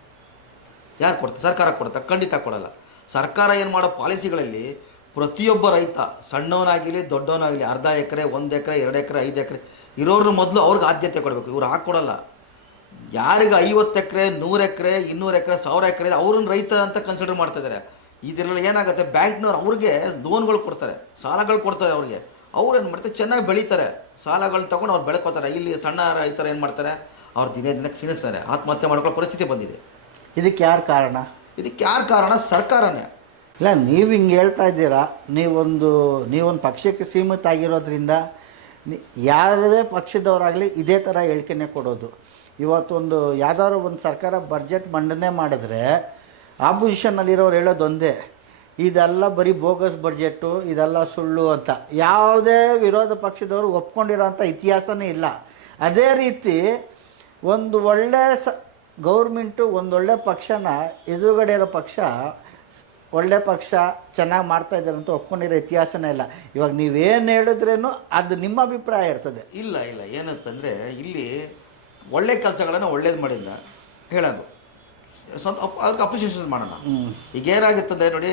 ಯಾರು ಕೊಡ್ತಾರೆ ಸರ್ಕಾರ ಕೊಡ್ತಾ ಖಂಡಿತ ಕೊಡಲ್ಲ. ಸರ್ಕಾರ ಏನು ಮಾಡೋ ಪಾಲಿಸಿಗಳಲ್ಲಿ ಪ್ರತಿಯೊಬ್ಬ ರೈತ ಸಣ್ಣವನಾಗಿರಲಿ ದೊಡ್ಡವನಾಗಲಿ ಅರ್ಧ ಎಕರೆ, ಒಂದು ಎಕರೆ, ಎರಡು ಎಕರೆ, ಐದು ಎಕರೆ ಇರೋರು ಮೊದಲು ಅವ್ರಿಗೆ ಆದ್ಯತೆ ಕೊಡಬೇಕು. ಇವ್ರು ಹಾಕ್ಕೊಡಲ್ಲ ಯಾರಿಗೆ ಐವತ್ತು ಎಕರೆ, ನೂರು ಎಕರೆ, ಇನ್ನೂರು ಎಕರೆ, ಸಾವಿರ ಎಕರೆ ಅವ್ರನ್ನ ರೈತ ಅಂತ ಕನ್ಸಿಡರ್ ಮಾಡ್ತಾ ಇದ್ದಾರೆ ಇದರಲ್ಲಿ ಏನಾಗುತ್ತೆ? ಬ್ಯಾಂಕ್ನವ್ರು ಅವ್ರಿಗೆ ಲೋನ್ಗಳು ಕೊಡ್ತಾರೆ. ಸಾಲಗಳು ಕೊಡ್ತಾರೆ ಅವ್ರಿಗೆ. ಅವ್ರು ಏನು ಮಾಡ್ತಾರೆ? ಚೆನ್ನಾಗಿ ಬೆಳೀತಾರೆ. ಸಾಲಗಳನ್ನ ತೊಗೊಂಡು ಅವ್ರು ಬೆಳ್ಕೋತಾರೆ. ಇಲ್ಲಿ ಸಣ್ಣ ರೈತರು ಏನು ಮಾಡ್ತಾರೆ? ಅವ್ರು ದಿನೇ ದಿನ ಕ್ಷೀಣಿಸ್ತಾರೆ. ಆತ್ಮಹತ್ಯೆ ಮಾಡ್ಕೊಳ್ಳೋ ಪರಿಸ್ಥಿತಿ ಬಂದಿದೆ. ಇದಕ್ಕೆ ಯಾರು ಕಾರಣ? ಇದಕ್ಕೆ ಯಾರು ಕಾರಣ? ಸರ್ಕಾರನೇ. ಇಲ್ಲ ನೀವು ಹಿಂಗೆ ಹೇಳ್ತಾ ಇದ್ದೀರಾ? ನೀವೊಂದು ನೀವೊಂದು ಪಕ್ಷಕ್ಕೆ ಸೀಮಿತ ಆಗಿರೋದ್ರಿಂದ ಯಾರದೇ ಯಾವುದೇ ಪಕ್ಷದವರಾಗಲಿ ಇದೇ ಥರ ಹೇಳಿಕೆನೇ ಕೊಡೋದು. ಇವತ್ತೊಂದು ಯಾವ್ದಾದ್ರು ಒಂದು ಸರ್ಕಾರ ಬಜೆಟ್ ಮಂಡನೆ ಮಾಡಿದ್ರೆ ಆಪೋಸಿಷನ್ನಲ್ಲಿರೋರು ಹೇಳೋದು ಒಂದೇ ಇದೆಲ್ಲ ಬರೀ ಬೋಗಸ್ ಬಡ್ಜೆಟ್ಟು ಇದೆಲ್ಲ ಸುಳ್ಳು ಅಂತ. ಯಾವುದೇ ವಿರೋಧ ಪಕ್ಷದವರು ಒಪ್ಕೊಂಡಿರೋಂಥ ಇತಿಹಾಸನೇ ಇಲ್ಲ. ಅದೇ ರೀತಿ ಒಂದು ಒಳ್ಳೆ ಸ ಗೌರ್ಮೆಂಟು ಒಂದೊಳ್ಳೆ ಪಕ್ಷನ ಎದುರುಗಡೆ ಇರೋ ಪಕ್ಷ, ಒಳ್ಳೆ ಪಕ್ಷ ಚೆನ್ನಾಗಿ ಮಾಡ್ತಾ ಇದ್ದಾರೆ ಅಂತ ಒಪ್ಕೊಂಡಿರೋ ಇತಿಹಾಸನೇ ಇಲ್ಲ. ಇವಾಗ ನೀವೇನು ಹೇಳಿದ್ರೇನು ಅದು ನಿಮ್ಮ ಅಭಿಪ್ರಾಯ ಇರ್ತದೆ. ಇಲ್ಲ ಇಲ್ಲ. ಏನಂತಂದರೆ ಇಲ್ಲಿ ಒಳ್ಳೆ ಕೆಲಸಗಳನ್ನು ಒಳ್ಳೇದು ಮಾಡಿಲ್ಲ. ಹೇಳೋದು. ಸ್ವಂತ ಅವ್ರಿಗೆ ಅಪ್ರಿಷಿಯೇಷನ್ ಮಾಡೋಣ ಈಗ ಏನಾಗುತ್ತದೆ ನೋಡಿ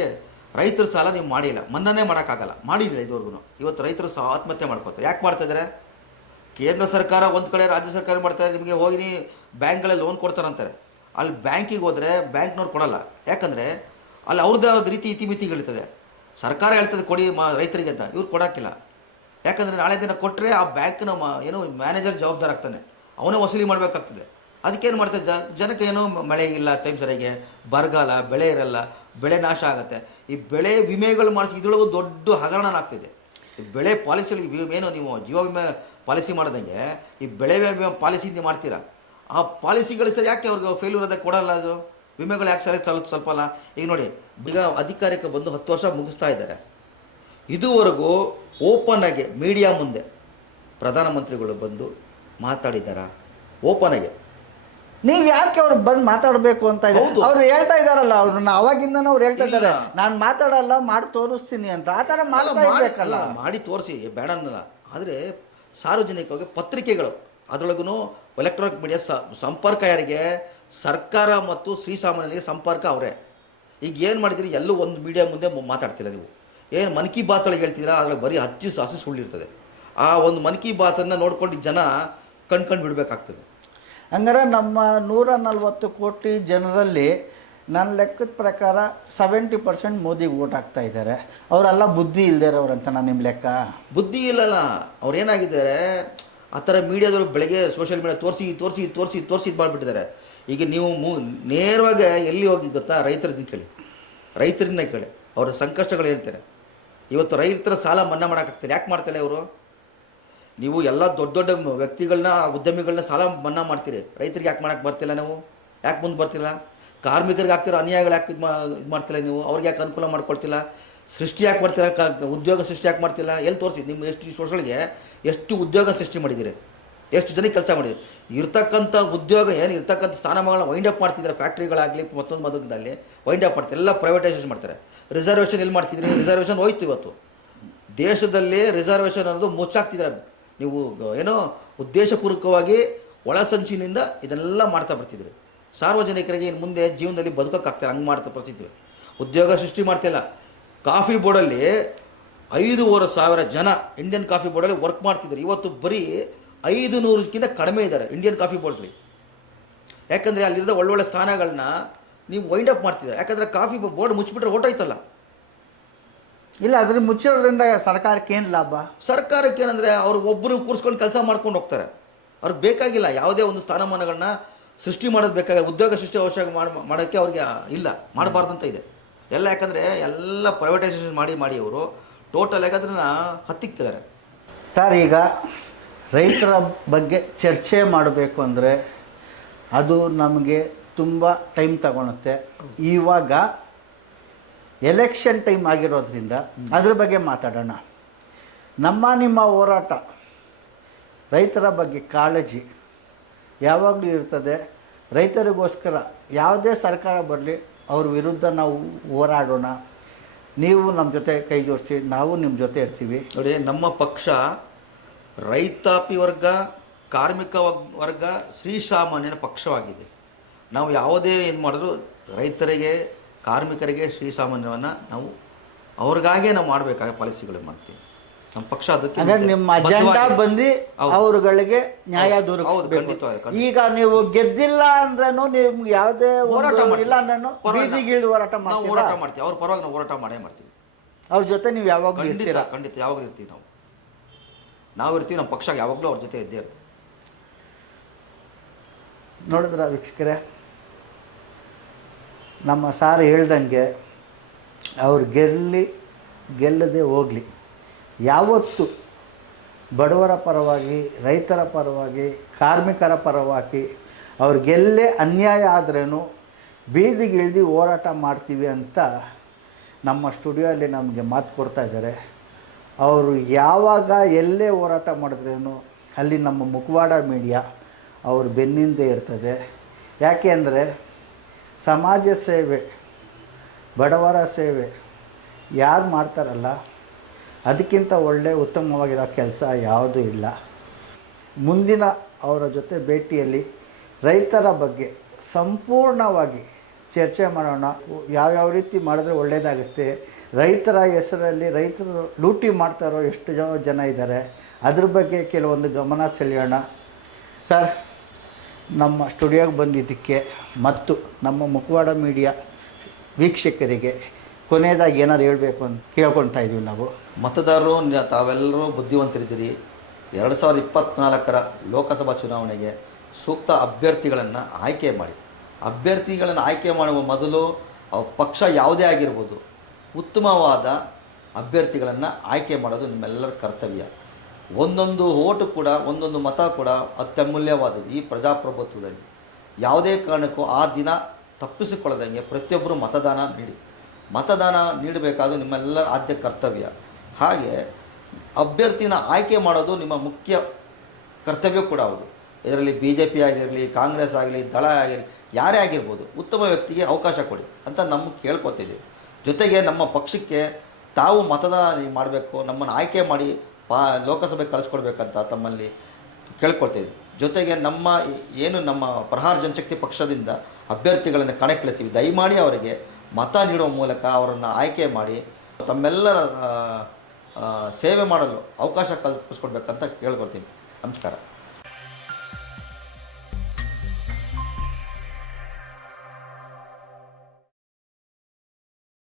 ರೈತರ ಸಾಲ ನೀವು ಮಾಡಿಲ್ಲ. ಮನ್ನನೇ ಮಾಡೋಕ್ಕಾಗಲ್ಲ. ಮಾಡಿಲ್ಲ ಇದುವರೆಗೂ. ಇವತ್ತು ರೈತರು ಸಹ ಆತ್ಮಹತ್ಯೆ ಮಾಡ್ಕೋತಾರೆ. ಯಾಕೆ ಮಾಡ್ತಾ ಇದ್ದಾರೆ ಕೇಂದ್ರ ಸರ್ಕಾರ ಒಂದು ಕಡೆ ರಾಜ್ಯ ಸರ್ಕಾರ ಮಾಡ್ತಾರೆ ನಿಮಗೆ ಹೋಗಿ ಬ್ಯಾಂಕ್ಗಳಲ್ಲಿ ಲೋನ್ ಕೊಡ್ತಾರಂತಾರೆ. ಅಲ್ಲಿ ಬ್ಯಾಂಕಿಗೆ ಹೋದರೆ ಬ್ಯಾಂಕ್ನವ್ರು ಕೊಡಲ್ಲ. ಯಾಕಂದರೆ ಅಲ್ಲಿ ಅವ್ರದ್ದೇ ಆದ ರೀತಿ ಇತಿಮಿತಿಗಳಿರ್ತದೆ ಸರ್ಕಾರ ಹೇಳ್ತದೆ ಕೊಡಿ ಮಾ ರೈತರಿಗೆ ಅಂತ. ಇವ್ರು ಕೊಡೋಕ್ಕಿಲ್ಲ. ಯಾಕಂದರೆ ನಾಳೆ ದಿನ ಕೊಟ್ಟರೆ ಆ ಬ್ಯಾಂಕ್ನ ಮ ಏನೋ ಮ್ಯಾನೇಜರ್ ಜವಾಬ್ದಾರ ಆಗ್ತಾನೆ. ಅವನೇ ವಸೂಲಿ ಮಾಡಬೇಕಾಗ್ತದೆ. ಅದಕ್ಕೇನು ಮಾಡ್ತಾರೆ ಜ ಜನಕ್ಕೆ ಏನೋ ಮಳೆ ಇಲ್ಲ ಟೈಮ್ ಸರಿಯಾಗಿ ಬರಗಾಲ, ಬೆಳೆ ಇರಲ್ಲ, ಬೆಳೆ ನಾಶ ಆಗುತ್ತೆ. ಈ ಬೆಳೆ ವಿಮೆಗಳು ಮಾಡಿಸಿ ಇದರೊಳಗೂ ದೊಡ್ಡ ಹಗರಣ ಆಗ್ತಿದೆ. ಈ ಬೆಳೆ ಪಾಲಿಸಿಗಳು ಏನು ನೀವು ಜೀವ ವಿಮೆ ಪಾಲಿಸಿ ಮಾಡ್ದಂಗೆ, ಈ ಬೆಳೆ ವಿಮೆ ಪಾಲಿಸಿ ನೀವು ಮಾಡ್ತೀರಾ? ಆ ಪಾಲಿಸಿಗಳು ಸರಿ ಯಾಕೆ ಅವ್ರಿಗೆ ಫೇಲ್ಯೂರ್ ಅದೇ ಕೊಡಲ್ಲ ಅದು? ವಿಮೆಗಳು ಯಾಕೆ ಸರಿ ಸ್ವಲ್ಪ ಸ್ವಲ್ಪ ಅಲ್ಲ ಈಗ ನೋಡಿ, ಈಗ ಅಧಿಕಾರಕ್ಕೆ ಬಂದು ಹತ್ತು ವರ್ಷ ಮುಗಿಸ್ತಾ ಇದ್ದಾರೆ. ಇದುವರೆಗೂ ಓಪನ್ ಆಗಿ ಮೀಡಿಯಾ ಮುಂದೆ ಪ್ರಧಾನಮಂತ್ರಿಗಳು ಬಂದು ಮಾತಾಡಿದ್ದಾರಾ? ಓಪನ್ ಆಗಿ. ನೀವ್ ಯಾಕೆ ಅವ್ರು ಬಂದು ಮಾತಾಡಬೇಕು ಅಂತ ಇದೆ? ಹೌದು. ಅವ್ರು ಹೇಳ್ತಾ ಇದಾರಲ್ಲ ಅವ್ರನ್ನ ಅವಾಗಿಂದ ಅವ್ರು ಹೇಳ್ತಾ ಇದ್ದಾರೆ. ಇಲ್ಲ. ನಾನು ಮಾತಾಡಲ್ಲ ಮಾಡಿ ತೋರಿಸ್ತೀನಿ ಅಂತ. ಆ ಥರ ಅಲ್ಲ, ಮಾಡ್ತಾ ಮಾಡಿ ಇರ್ಬೇಕಲ್ಲ. ಅಲ್ಲ, ಮಾಡಿ ತೋರಿಸಿ ಬೇಡ ಅನ್ನಲ್ಲ. ಆದರೆ ಸಾರ್ವಜನಿಕವಾಗಿ ಪತ್ರಿಕೆಗಳು ಅದರೊಳಗೂ ಎಲೆಕ್ಟ್ರಾನಿಕ್ ಮೀಡಿಯಾ ಸಂಪರ್ಕ ಯಾರಿಗೆ? ಸರ್ಕಾರ ಮತ್ತು ಶ್ರೀಸಾಮಾನ್ಯರಿಗೆ ಸಂಪರ್ಕ ಅವರೇ. ಈಗ ಏನು ಮಾಡಿದಿರಿ? ಎಲ್ಲೂ ಒಂದು ಮೀಡಿಯಾ ಮುಂದೆ ಮ- ಮಾತಾಡ್ತಿಲ್ಲ ನೀವು. ಏನು ಮನ್ ಕಿ ಬಾತ್ ಒಳಗೆ ಹೇಳ್ತೀರಾ ಅದ್ರಲ್ಲಿ ಬರೀ ಹಚ್ಚಿ ಸಾಸಿ ಸುಳ್ಳಿರ್ತದೆ. ಆ ಒಂದು ಮನ್ ಕಿ ಬಾತನ್ನು ನೋಡ್ಕೊಂಡು ಜನ ಕಣ್ಕಂಡು ಬಿಡಬೇಕಾಗ್ತದೆ. ಹಂಗಾರೆ ನಮ್ಮ ನೂರ ನಲ್ವತ್ತು ಕೋಟಿ ಜನರಲ್ಲಿ ನನ್ನ ಲೆಕ್ಕದ ಪ್ರಕಾರ ಸೆವೆಂಟಿ ಪರ್ಸೆಂಟ್ ಮೋದಿಗೆ ಓಟ್ ಆಗ್ತಾ ಇದ್ದಾರೆ. ಅವರೆಲ್ಲ ಬುದ್ಧಿ ಇಲ್ಲದೆ ಇರೋರಂತ ನಾನು ನಿಮ್ಮ ಲೆಕ್ಕ? ಬುದ್ಧಿ ಇಲ್ಲಲ್ಲ. ಅವ್ರು ಏನಾಗಿದ್ದಾರೆ, ಆ ಥರ ಮೀಡಿಯಾದವರು ಬೆಳಗ್ಗೆ ಸೋಷಿಯಲ್ ಮೀಡಿಯಾ ತೋರಿಸಿ ತೋರಿಸಿ ತೋರಿಸಿ ತೋರಿಸಿ ಮಾಡಿಬಿಟ್ಟಿದ್ದಾರೆ. ಈಗ ನೀವು ಮೂ, ನೇರವಾಗಿ ಎಲ್ಲಿ ಹೋಗಿ ಗೊತ್ತಾ? ರೈತರನ್ನ ಕೇಳಿ. ರೈತರನ್ನ ಕೇಳಿ. ಅವರ ಸಂಕಷ್ಟಗಳು ಹೇಳ್ತಾರೆ ಇವತ್ತು ರೈತರ ಸಾಲ ಮನ್ನಾ ಮಾಡೋಕ್ಕಾಗ್ತಾರೆ ಯಾಕೆ ಮಾಡ್ತಾರೆ ಅವರು? ನೀವು ಎಲ್ಲ ದೊಡ್ಡ ದೊಡ್ಡ ವ್ಯಕ್ತಿಗಳನ್ನ, ಉದ್ಯಮಿಗಳನ್ನ ಸಾಲ ಮನ್ನಾ ಮಾಡ್ತೀರಿ. ರೈತರಿಗೆ ಯಾಕೆ ಮಾಡಕ್ಕೆ ಬರ್ತಿಲ್ಲ ನೀವು? ಯಾಕೆ ಮುಂದೆ ಬರ್ತಿಲ್ಲ? ಕಾರ್ಮಿಕರಿಗೆ ಆಗ್ತಿರೋ ಅನ್ಯಾಯಗಳು ಯಾಕೆ ಇದು ಮಾ ಇದು ಮಾಡ್ತಿಲ್ಲ ನೀವು? ಅವ್ರಿಗೆ ಯಾಕೆ ಅನುಕೂಲ ಮಾಡ್ಕೊಳ್ತಿಲ್ಲ? ಸೃಷ್ಟಿ ಯಾಕೆ ಮಾಡ್ತಿಲ್ಲ? ಕ, ಉದ್ಯೋಗ ಸೃಷ್ಟಿ ಯಾಕೆ ಮಾಡ್ತಿಲ್ಲ? ಎಲ್ಲಿ ತೋರಿಸಿ? ನಿಮ್ಮ ಎಷ್ಟು ಸೋಷಲ್ಗೆ ಎಷ್ಟು ಉದ್ಯೋಗ ಸೃಷ್ಟಿ ಮಾಡಿದ್ದೀರಿ ಎಷ್ಟು ಜನಕ್ಕೆ ಕೆಲಸ ಮಾಡಿದ್ದೀರಿ ಇರ್ತಕ್ಕಂಥ ಉದ್ಯೋಗ ಏನು, ಇರ್ತಕ್ಕಂಥ ಸ್ಥಾನಮಾನಗಳನ್ನ ವೈಂಡ್ ಅಪ್ ಮಾಡ್ತಿದ್ದಾರೆ? ಫ್ಯಾಕ್ಟ್ರಿಗಳಾಗಲಿ ಮತ್ತೊಂದು ಮದಕದಲ್ಲಿ ವೈಂಡ್ ಅಪ್ ಮಾಡ್ತಾರೆ ಎಲ್ಲ ಪ್ರೈವೇಟೈಸೇಷನ್ ಮಾಡ್ತಾರೆ. ರಿಸರ್ವೇಷನ್ ಎಲ್ಲಿ ಮಾಡ್ತಿದ್ರಿ ರಿಸರ್ವೇಷನ್ ಹೋಯ್ತು ಇವತ್ತು. ದೇಶದಲ್ಲಿ ರಿಸರ್ವೇಷನ್ ಅನ್ನೋದು ಮುಚ್ಚಾಕ್ತಿದ್ದಾರೆ? ನೀವು ಏನೋ ಉದ್ದೇಶಪೂರ್ವಕವಾಗಿ ಒಳಸಂಚಿನಿಂದ ಇದನ್ನೆಲ್ಲ ಮಾಡ್ತಾ ಬರ್ತಿದ್ರು. ಸಾರ್ವಜನಿಕರಿಗೆ ಇನ್ನು ಮುಂದೆ ಜೀವನದಲ್ಲಿ ಬದುಕೋಕ್ಕಾಗ್ತಾರೆ ಹಂಗೆ ಮಾಡ್ತಾ ಪರಿಸ್ಥಿತಿ. ಉದ್ಯೋಗ ಸೃಷ್ಟಿ ಮಾಡ್ತಿಲ್ಲ. ಕಾಫಿ ಬೋರ್ಡಲ್ಲಿ ಐದೂವರೆ ಸಾವಿರ ಜನ ಇಂಡಿಯನ್ ಕಾಫಿ ಬೋರ್ಡಲ್ಲಿ ವರ್ಕ್ ಮಾಡ್ತಿದ್ದಾರೆ. ಇವತ್ತು ಬರೀ ಐದು ನೂರಕ್ಕಿಂತ ಕಡಿಮೆ ಇದ್ದಾರೆ ಇಂಡಿಯನ್ ಕಾಫಿ ಬೋರ್ಡ್ಸ್ಲಿ. ಯಾಕಂದರೆ ಅಲ್ಲಿರೋ ಒಳ್ಳೊಳ್ಳೆ ಸ್ಥಾನಗಳನ್ನ ನೀವು ವೈಂಡ್ ಅಪ್ ಮಾಡ್ತಿದ್ದಾರೆ. ಯಾಕಂದರೆ ಕಾಫಿ ಬೋರ್ಡ್ ಮುಚ್ಚಿಬಿಟ್ರೆ ಹೊಟ್ಟೋಯ್ತಲ್ಲ ಇಲ್ಲ ಅದ್ರ ಮುಚ್ಚೋದ್ರಿಂದ ಸರ್ಕಾರಕ್ಕೆ ಏನು ಲಾಭ? ಸರ್ಕಾರಕ್ಕೆ ಏನಂದರೆ ಅವ್ರು ಒಬ್ಬರು ಕೂರಿಸ್ಕೊಂಡು ಕೆಲಸ ಮಾಡ್ಕೊಂಡು ಹೋಗ್ತಾರೆ. ಅವ್ರಿಗೆ ಬೇಕಾಗಿಲ್ಲ ಯಾವುದೇ ಒಂದು ಸ್ಥಾನಮಾನಗಳನ್ನ ಸೃಷ್ಟಿ ಮಾಡೋದು ಬೇಕಾಗಿಲ್ಲ ಉದ್ಯೋಗ ಸೃಷ್ಟಿ ಅವಶ್ಯಕ ಮಾಡಿ ಮಾಡೋಕ್ಕೆ ಅವ್ರಿಗೆ ಇಲ್ಲ ಮಾಡಬಾರ್ದಂತ ಇದೆ. ಎಲ್ಲ ಯಾಕಂದರೆ ಎಲ್ಲ ಪ್ರೈವೇಟೈಸೇಷನ್ ಮಾಡಿ ಮಾಡಿ ಅವರು ಟೋಟಲ್ ಆಗಿ ಅದನ್ನು ಹತ್ತಿಕ್ತಿದ್ದಾರೆ. ಸರ್ ಈಗ ರೈತರ ಬಗ್ಗೆ ಚರ್ಚೆ ಮಾಡಬೇಕು ಅಂದರೆ ಅದು ನಮಗೆ ತುಂಬ ಟೈಮ್ ತಗೊಳುತ್ತೆ. ಇವಾಗ ಎಲೆಕ್ಷನ್ ಟೈಮ್ ಆಗಿರೋದ್ರಿಂದ ಅದ್ರ ಬಗ್ಗೆ ಮಾತಾಡೋಣ. ನಮ್ಮ ನಿಮ್ಮ ಹೋರಾಟ ರೈತರ ಬಗ್ಗೆ ಕಾಳಜಿ ಯಾವಾಗಲೂ ಇರ್ತದೆ. ರೈತರಿಗೋಸ್ಕರ ಯಾವುದೇ ಸರ್ಕಾರ ಬರಲಿ ಅವ್ರ ವಿರುದ್ಧ ನಾವು ಹೋರಾಡೋಣ. ನೀವು ನಮ್ಮ ಜೊತೆ ಕೈ ಜೋಡಿಸಿ, ನಾವು ನಿಮ್ಮ ಜೊತೆ ಇರ್ತೀವಿ. ನೋಡಿ, ನಮ್ಮ ಪಕ್ಷ ರೈತಾಪಿ ವರ್ಗ, ಕಾರ್ಮಿಕ ವರ್ಗ ವರ್ಗ ಶ್ರೀಸಾಮಾನ್ಯನ ಪಕ್ಷವಾಗಿದೆ. ನಾವು ಯಾವುದೇ ಏನು ಮಾಡಿದ್ರು ರೈತರಿಗೆ ಕಾರ್ಮಿಕರಿಗೆ ಶ್ರೀಸಾಮಾನ್ಯವನ್ನು ನಾವು ಅವ್ರಿಗಾಗೇ ನಾವು ಮಾಡಬೇಕಾದ ಪಾಲಿಸಿಗಳು ಮಾಡ್ತೀವಿ. ನಮ್ಮ ಪಕ್ಷ ಅದಕ್ಕೆ ನಿಮ್ಮ ಅಜೆಂಡಾ. ಬಂದು. ಅವ್ರುಗಳಿಗೆ ನ್ಯಾಯ ದೊರಕಿಸ್ಬೇಕು. ಈಗ ನೀವು ಗೆದ್ದಿಲ್ಲ ಅಂದ್ರೂ ನಿಮ್ಗೆ ಯಾವುದೇ ಹೋರಾಟ ಮಾಡಿಲ್ಲ ಅಂದ್ರೂ. ಬೀದಿಗಿಳಿದು ಹೋರಾಟ ನಾವು ಹೋರಾಟ ಮಾಡ್ತೀವಿ. ಅವ್ರ ಪರವಾಗಿ ನಾವು ಹೋರಾಟ ಮಾಡೇ ಮಾಡ್ತೀವಿ. ಅವ್ರ ಜೊತೆ ನೀವು ಯಾವಾಗಲೂ ಖಂಡಿತ ಖಂಡಿತ ಯಾವಾಗ ಇರ್ತೀವಿ ನಾವು. ನಾವು ಇರ್ತೀವಿ ನಮ್ಮ ಪಕ್ಷ ಯಾವಾಗಲೂ ಅವ್ರ ಜೊತೆ ಇದ್ದೇ ಇರ್ತೀವಿ ನೋಡಿದ್ರ ವೀಕ್ಷಕರೇ? ನಮ್ಮ ಸಾರ್ ಹೇಳ್ದಂಗೆ, ಅವ್ರು ಗೆಲ್ಲಿ, ಗೆಲ್ಲದೆ ಹೋಗಲಿ. ಯಾವತ್ತು ಬಡವರ ಪರವಾಗಿ, ರೈತರ ಪರವಾಗಿ, ಕಾರ್ಮಿಕರ ಪರವಾಗಿ ಅವ್ರಿಗೆಲ್ಲೇ ಅನ್ಯಾಯ ಆದ್ರೂ ಬೀದಿಗಿಳಿದು ಹೋರಾಟ ಮಾಡ್ತೀವಿ ಅಂತ ನಮ್ಮ ಸ್ಟುಡಿಯೋಲ್ಲಿ ನಮಗೆ ಮಾತು ಕೊಡ್ತಾ ಇದ್ದಾರೆ. ಅವರು ಯಾವಾಗ ಎಲ್ಲೇ ಹೋರಾಟ ಮಾಡಿದ್ರೇನು ಅಲ್ಲಿ ನಮ್ಮ ಮುಖವಾಡ ಮೀಡಿಯಾ ಅವ್ರ ಬೆನ್ನಿಂದೆ ಇರ್ತದೆ. ಯಾಕೆ ಅಂದರೆ ಸಮಾಜ ಸೇವೆ, ಬಡವರ ಸೇವೆ, ಯಾರು ಮಾಡ್ತಾರಲ್ಲ, ಅದಕ್ಕಿಂತ ಒಳ್ಳೆ ಉತ್ತಮವಾಗಿರೋ ಕೆಲಸ ಯಾವುದೂ ಇಲ್ಲ. ಮುಂದಿನ ಅವರ ಜೊತೆ ಭೇಟಿಯಲ್ಲಿ ರೈತರ ಬಗ್ಗೆ ಸಂಪೂರ್ಣವಾಗಿ ಚರ್ಚೆ ಮಾಡೋಣ. ಯಾವ್ಯಾವ ರೀತಿ ಮಾಡಿದ್ರೆ ಒಳ್ಳೆಯದಾಗುತ್ತೆ ರೈತರ ಹೆಸರಲ್ಲಿ ರೈತರು ಲೂಟಿ ಮಾಡ್ತಾರೋ ಎಷ್ಟು ಜನ ಇದ್ದಾರೆ, ಅದ್ರ ಬಗ್ಗೆ ಕೆಲವೊಂದು ಗಮನ ಸೆಳೆಯೋಣ. ಸರ್ ನಮ್ಮ ಸ್ಟುಡಿಯೋಗೆ ಬಂದಿದ್ದಕ್ಕೆ ಮತ್ತು ನಮ್ಮ ಮುಖವಾಡ ಮೀಡಿಯಾ ವೀಕ್ಷಕರಿಗೆ ಕೊನೆಯದಾಗಿ ಏನಾರು ಹೇಳಬೇಕು ಅಂತ ಕೇಳ್ಕೊಳ್ತಾ ಇದ್ದೀವಿ ನಾವು. ಮತದಾರರು ತಾವೆಲ್ಲರೂ ಬುದ್ಧಿವಂತರಿದ್ದೀರಿ. ಎರಡು ಸಾವಿರದ ಇಪ್ಪತ್ತ್ನಾಲ್ಕರ ಲೋಕಸಭಾ ಚುನಾವಣೆಗೆ ಸೂಕ್ತ ಅಭ್ಯರ್ಥಿಗಳನ್ನು ಆಯ್ಕೆ ಮಾಡಿ. ಅಭ್ಯರ್ಥಿಗಳನ್ನು ಆಯ್ಕೆ ಮಾಡುವ ಮೊದಲು ಅವ ಪಕ್ಷ ಯಾವುದೇ ಆಗಿರ್ಬೋದು, ಉತ್ತಮವಾದ ಅಭ್ಯರ್ಥಿಗಳನ್ನು ಆಯ್ಕೆ ಮಾಡೋದು ನಿಮ್ಮೆಲ್ಲರ ಕರ್ತವ್ಯ. ಒಂದೊಂದು ಓಟು ಕೂಡ, ಒಂದೊಂದು ಮತ ಕೂಡ ಅತ್ಯಮೂಲ್ಯವಾದದ್ದು ಈ ಪ್ರಜಾಪ್ರಭುತ್ವದಲ್ಲಿ. ಯಾವುದೇ ಕಾರಣಕ್ಕೂ ಆ ದಿನ ತಪ್ಪಿಸಿಕೊಳ್ಳದಂಗೆ ಪ್ರತಿಯೊಬ್ಬರು ಮತದಾನ ನೀಡಿ. ಮತದಾನ ನೀಡಬೇಕಾದ ನಿಮ್ಮೆಲ್ಲರ ಆದ್ಯ ಕರ್ತವ್ಯ. ಹಾಗೆ ಅಭ್ಯರ್ಥಿನ ಆಯ್ಕೆ ಮಾಡೋದು ನಿಮ್ಮ ಮುಖ್ಯ ಕರ್ತವ್ಯ ಕೂಡ ಹೌದು. ಇದರಲ್ಲಿ ಬಿ ಜೆ ಪಿ ಆಗಿರಲಿ, ಕಾಂಗ್ರೆಸ್ ಆಗಲಿ ದಳ ಆಗಿರಲಿ, ಯಾರೇ ಆಗಿರ್ಬೋದು ಉತ್ತಮ ವ್ಯಕ್ತಿಗೆ ಅವಕಾಶ ಕೊಡಿ ಅಂತ ನಮ್ಮ ಕೇಳ್ಕೊತಿದ್ದೀವಿ. ಜೊತೆಗೆ ನಮ್ಮ ಪಕ್ಷಕ್ಕೆ ತಾವು ಮತದಾನ ಮಾಡಬೇಕು, ನಮ್ಮನ್ನು ಆಯ್ಕೆ ಮಾಡಿ ಪಾ ಲೋಕಸಭೆ ಕಳಿಸ್ಕೊಡ್ಬೇಕಂತ ತಮ್ಮಲ್ಲಿ ಕೇಳ್ಕೊಳ್ತೀವಿ ಜೊತೆಗೆ ನಮ್ಮ ಏನು ನಮ್ಮ ಪ್ರಹಾರ ಜನಶಕ್ತಿ ಪಕ್ಷದಿಂದ ಅಭ್ಯರ್ಥಿಗಳನ್ನು ಕಣಕ್ಕಿಳಿಸ್ತೀವಿ. ದಯಮಾಡಿ ಅವರಿಗೆ ಮತ ನೀಡುವ ಮೂಲಕ ಅವರನ್ನು ಆಯ್ಕೆ ಮಾಡಿ ತಮ್ಮೆಲ್ಲರ ಸೇವೆ ಮಾಡಲು ಅವಕಾಶ ಕಲ್ಪಿಸ್ಕೊಡ್ಬೇಕಂತ ಕೇಳ್ಕೊಳ್ತೀನಿ. ನಮಸ್ಕಾರ.